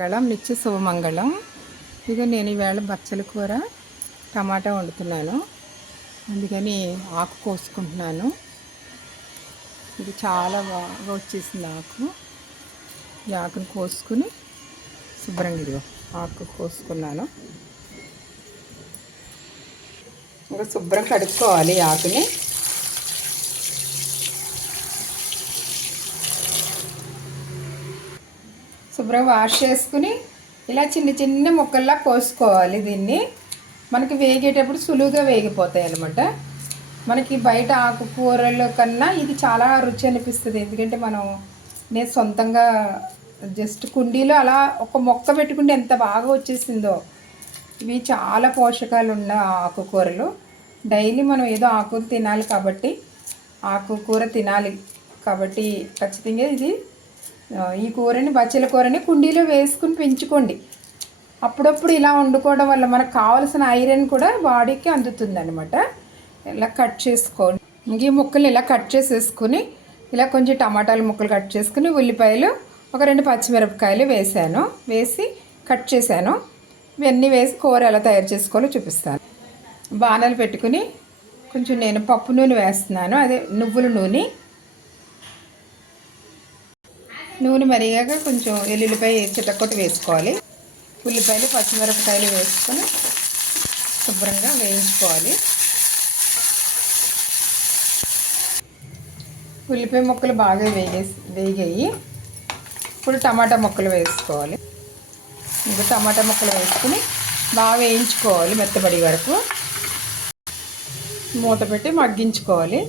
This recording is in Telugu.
మంగళం నిత్య శుభమంగళం ఇక నేను ఈవేళ బచ్చల కూర టమాటా వండుతున్నాను. అందుకని ఆకు కోసుకుంటున్నాను. ఇది చాలా బాగా వచ్చేసింది ఆకు. ఈ ఆకును కోసుకుని శుభ్రంగా ఇదిగో ఆకు కోసుకున్నాను. ఇంకా శుభ్రం కడుక్కోవాలి ఆకుని. శుభ్రం వాష్ చేసుకుని ఇలా చిన్న చిన్న ముక్కల్లా కోసుకోవాలి దీన్ని. మనకి వేగేటప్పుడు సులువుగా వేగిపోతాయి అనమాట మనకి బయట ఆకుకూరల కన్నా ఇది చాలా రుచి అనిపిస్తుంది. ఎందుకంటే మనం నేను సొంతంగా జస్ట్ కుండీలో అలా ఒక మొక్క పెట్టుకుంటే ఎంత బాగా వచ్చేసిందో. ఇవి చాలా పోషకాలు ఉన్న ఆకుకూరలు. డైలీ మనం ఏదో ఆకుకూర తినాలి కాబట్టి ఆకుకూర తినాలి కాబట్టి ఖచ్చితంగా ఇది ఈ కూరని బచ్చల కూరని కుండీలో వేసుకుని పెంచుకోండి. అప్పుడప్పుడు ఇలా వండుకోవడం వల్ల మనకు కావలసిన ఐరన్ కూడా బాడీకి అందుతుంది అనమాట ఇలా కట్ చేసుకోండి. ఇంక ఈ ముక్కలు ఇలా కట్ చేసేసుకుని ఇలా కొంచెం టమాటాలు ముక్కలు కట్ చేసుకుని ఉల్లిపాయలు ఒక రెండు పచ్చిమిరపకాయలు వేసాను. వేసి కట్ చేశాను. ఇవన్నీ వేసి కూర ఎలా తయారు చేసుకోవాలో చూపిస్తాను. బాణాలు పెట్టుకుని కొంచెం నేను పప్పు నూనె వేస్తున్నాను. అదే నువ్వుల నూనె. నూనె మరిగాక కొంచెం ఎల్లుల్లిపాయ చిట్టకొట్టి వేసుకోవాలి. ఉల్లిపాయలు పచ్చిమిరపకాయలు వేసుకొని శుభ్రంగా వేయించుకోవాలి. ఉల్లిపాయ ముక్కలు బాగా వేగేసి వేగాయి. ఇప్పుడు టమాటా ముక్కలు వేసుకోవాలి. ఇంకా టమాటా ముక్కలు వేసుకుని బాగా వేయించుకోవాలి మెత్తబడి వరకు. మూత పెట్టి మగ్గించుకోవాలి.